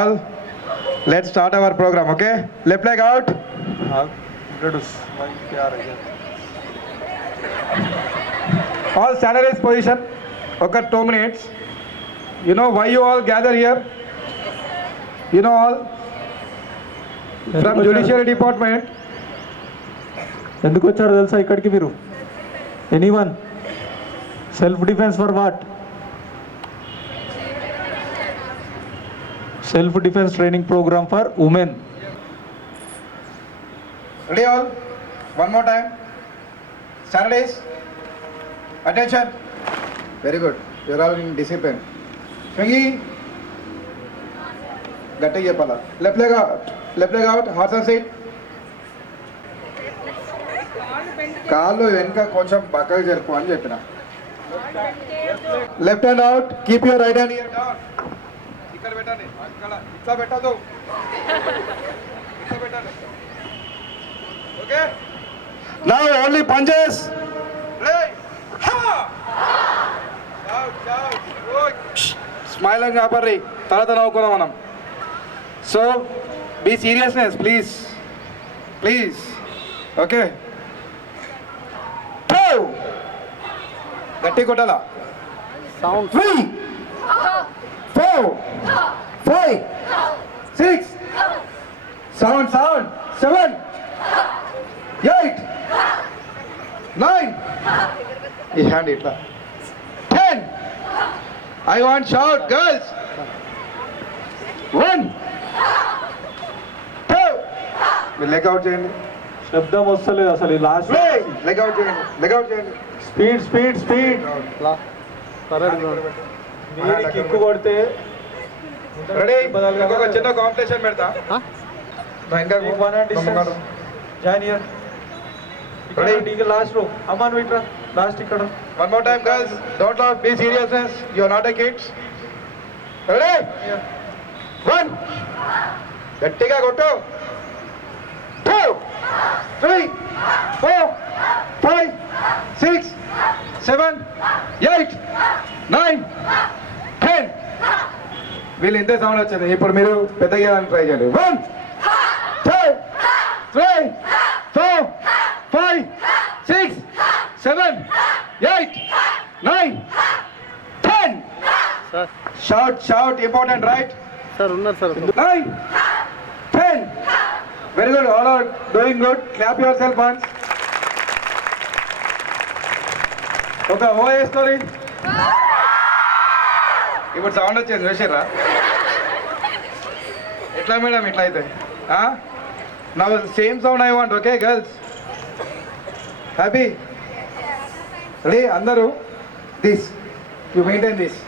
Let's start our program, okay? Left leg out. Introduce. All standardized position. Okay, 2 minutes. You know why you all gather here? You know all? From Judiciary Department. ఎందుకు వచ్చారో తెలుసా ఇక్కడికి మీరు? Anyone? Self defence for what? Self defence training programme for women. Ready all? One more time. Standardized. Attention. Very good. You're all in discipline. Swingy. గట్టిగా చెప్పాలా? Left leg out. Left leg out. Horse and seat. కాళ్ళు వెనుక కొంచెం పక్కకు జరుపు అని చెప్పిన. Left hand out. Keep your right hand here down. ఇక్కడ పెట్టండి. అక్కడ ఇట్లా పెట్టదు. ఇట్లా పెట్టండి. Okay? Now only punches. Play. Ha! Smile and gapari. తర్వాత నవ్వుకున్నాం మనం. So be seriousness, please. Please. Okay. గట్టి కొట్టాలా? సౌండ్ 3 4 5 6 సౌండ్ 7 8 9 ఈ హ్యాండ్ ఇట్లా 10 I want shout girls 1 2 మీరు లెగ్ అవుట్ చేయండి. శబ్దం వస్తలేదు అసలు. ఈ లాస్ట్ లెగ్ అవుట్ చేయండి. లెగ్ అవుట్ చేయండి. Speed speed speed. మీరు కిక్కు కొడితే రెడీ. ఒక చిన్న కాంపిటీషన్ పెడతా. Join year. ఇక్కడ లాస్ట్ రో. అమ్మాన్ విట్రా లాస్ట్ ఇక్కడ. One more time girls, don't laugh, be seriousness, you are not a kids. Ready? 1 గట్టిగా కొట్టు. 2 3 4 5 6 7 8 9 10 వీళ్ళు ఇంతే సౌండ్ వచ్చింది. ఇప్పుడు మీరు పెద్దగా ట్రై చేయండి. 1 2 3 4 5 6 7 8 9 10 shout important, right? సార్ ఉన్నారు సార్. 9 10 very good, all are doing good. Clap yourself once. ఒక ఓఏ స్టోరీ. ఇప్పుడు సౌండ్ వచ్చింది చూసిర్రా? ఎట్లా మేడం ఇట్లా అయితే? నా same sound I want. Okay girls, happy? Ready అందరూ? This you maintain this.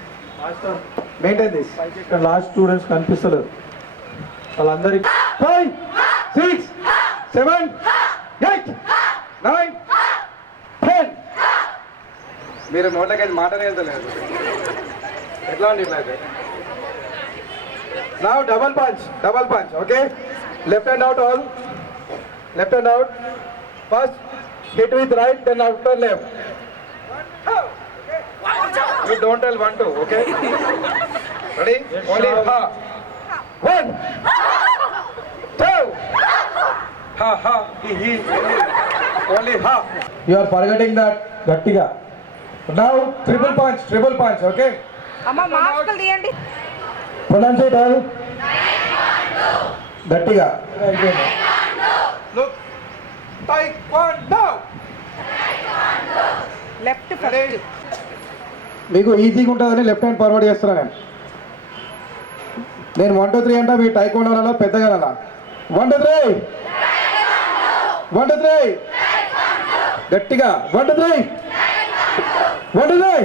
Maintain this. ఇక్కడ లాస్ట్ స్టూడెంట్స్ కనిపిస్తలేదు వాళ్ళందరికీ. 5 6 7 8 9 10 మీరు నోట్లకైతే మాటనే వెళ్తలేదు. ఎట్లా అండి ఇట్లా అయితే? Now double punch, okay? Left hand out all. Left hand out. First hit with right, then after left. You don't tell 1 2, okay? Ready? Yes, only sir. ha. 1 2 ha he. Only ha. You are forgetting that. గట్టిగా. Now triple punch, okay? అమ్మ మాస్కులు తీయండి. Pronounce it all. గట్టిగా. Look. Taekwondo. Left first. మీకు ఈజీగా ఉంటుందని left hand forward చేస్తున్నా నేను 1 2 3 అంటే మీ టైకోండో అలా పెద్దగా అలా 1 2 3 1 2 3 గట్టిగా 1 2 3 1 2 3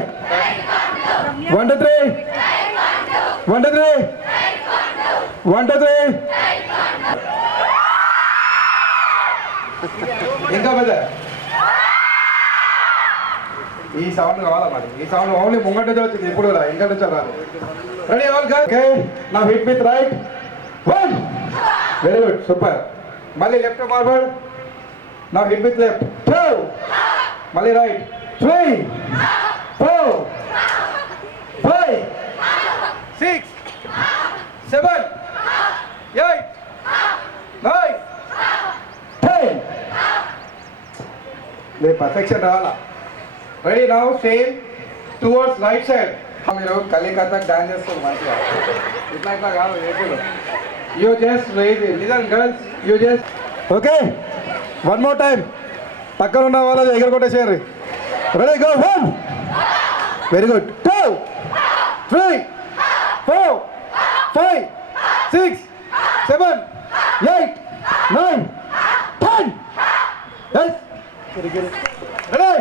1 2 3 1 2 3 1 2 3 ఇంకా పెద్ద ఈ సౌండ్ కావాలా మరి? ఈ సౌండ్ ఓన్లీ ముంగట నుంచి వచ్చింది, ఇప్పుడు ఇంకా నుంచి రాదు. Ready all girls? Okay, now hit with right. 1 very good, super. మళ్ళీ left forward. Now hit with left. 2 మళ్ళీ రైట్. 3 4 5 6 7 8, 9, 10. The perfection రావాలా. Ready now, same towards right side. మీరు కలికత్తా డాన్స్ చేస్తారు మంచిగా. ఇట్లా ఇట్లా కాదు ఏపీలో. You just raise it. Listen girls, you just. Okay. One more time. పక్కన ఉన్న వాళ్ళది ఎగరగొట్టేసేయండి. Ready, go, 1. Very good. 2, 3, 4, 5, 6, 7, 8, 9, 10. Yes. Ready?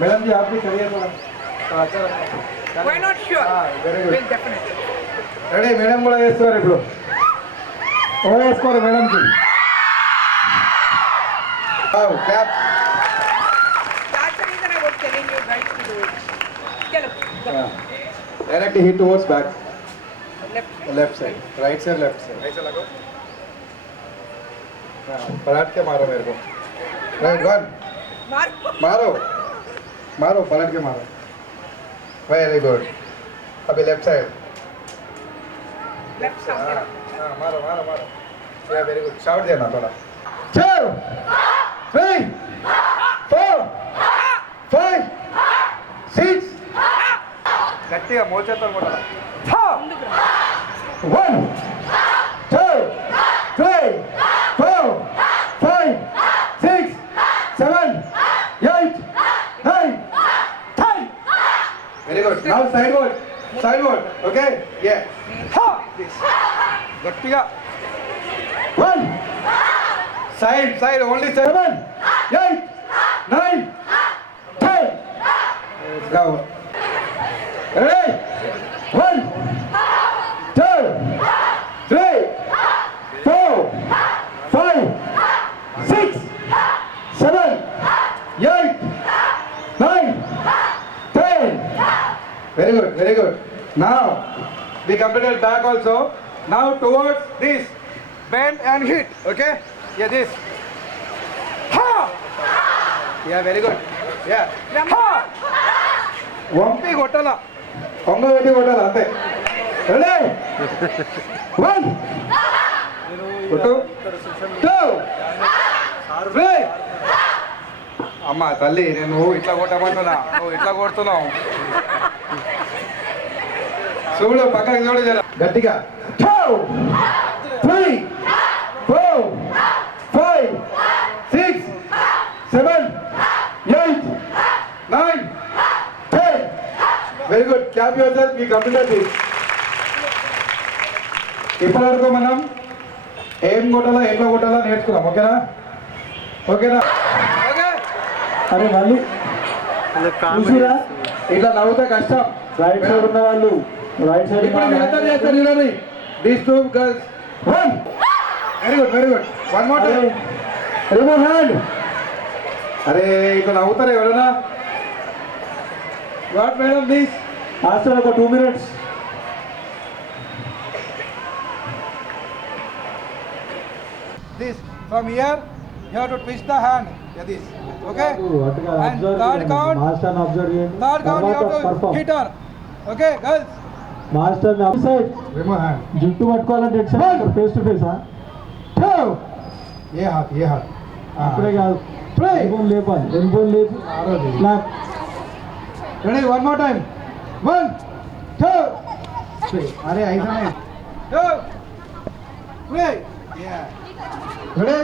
Madam जी आप भी करिए थोड़ा Why not sure? Very good Will definitely. Ready madam కూడా వేస్తున్నారు ఇప్పుడు ఓ వేసుకోరు మేడంకి clap That's the reason I was telling you guys to do it. Chalo. Direct hit towards back Left. Left side right side left side ऐसा लगो हाँ पलट के मारो मेरे को राइट 1 Mark. मारो मारो पलट के मारो वेरी गुड अभी लेफ्ट साइड Left side. हाँ मारो मारो मारो या वेरी गुड शाउट देना थोड़ा 2 3 4 5 6 గట్టిగా మోచేతో కొట్టాలి 1 2 3 4 5 6 7 8 9 10 very good now side word okay yeah గట్టిగా 1 side only 7 8 9 10 let's go ready 1 2 3 4 5 6 7 8 9 10 very good now we completed back also now towards this bend and hit okay yeah this ha yeah very good yeah ha వంపి కొట్టాల కొంగ పెట్టి కొట్టాల అంతే రెడీ 1 కొట్టు 2 3 అమ్మ తల్లి నేను ఇట్లా కొట్టమంటున్నా నువ్వు ఇట్లా కొడుతున్నావు చూడు పక్కకి చూడు జర గట్టిగా 2 3 4 5 6 7 8 9 10 very good clap your self you completed this ఇప్పటివరకు మనం ఏం కొట్టాలా ఎట్లా కొట్టాలా నేర్చుకున్నాం ఓకేనా ఓకేనా ఓకే అరే మళ్ళీ చూసిరా ఇట్లా నవ్వుతే కష్టం రైట్ సైడ్ ఉన్న వాళ్ళు రైట్ సైడ్ ఇప్పుడు మీరందరూ చేస్తారు చూడండి these two girls 1 very good one more time remove hand అరే ఇట్లా నవ్వుతారు ఎవరైనా వాట్ మేడం ప్లీజ్ ఆస్టర్ ఒక 2 minutes this from here you have to twist the hand yeah this okay and third count master observe చేయండి third count you have to hit her okay girls master side remove hand జుట్టు పట్టుకోవాలంటే at side face to face 2 ये हाथ అప్పుడే కాదు ఎల్బోన్ లేపాలి ఎల్బోన్ లేపి clap ready one more time 1 2 3 अरे ऐसा नहीं 2 3 yeah ready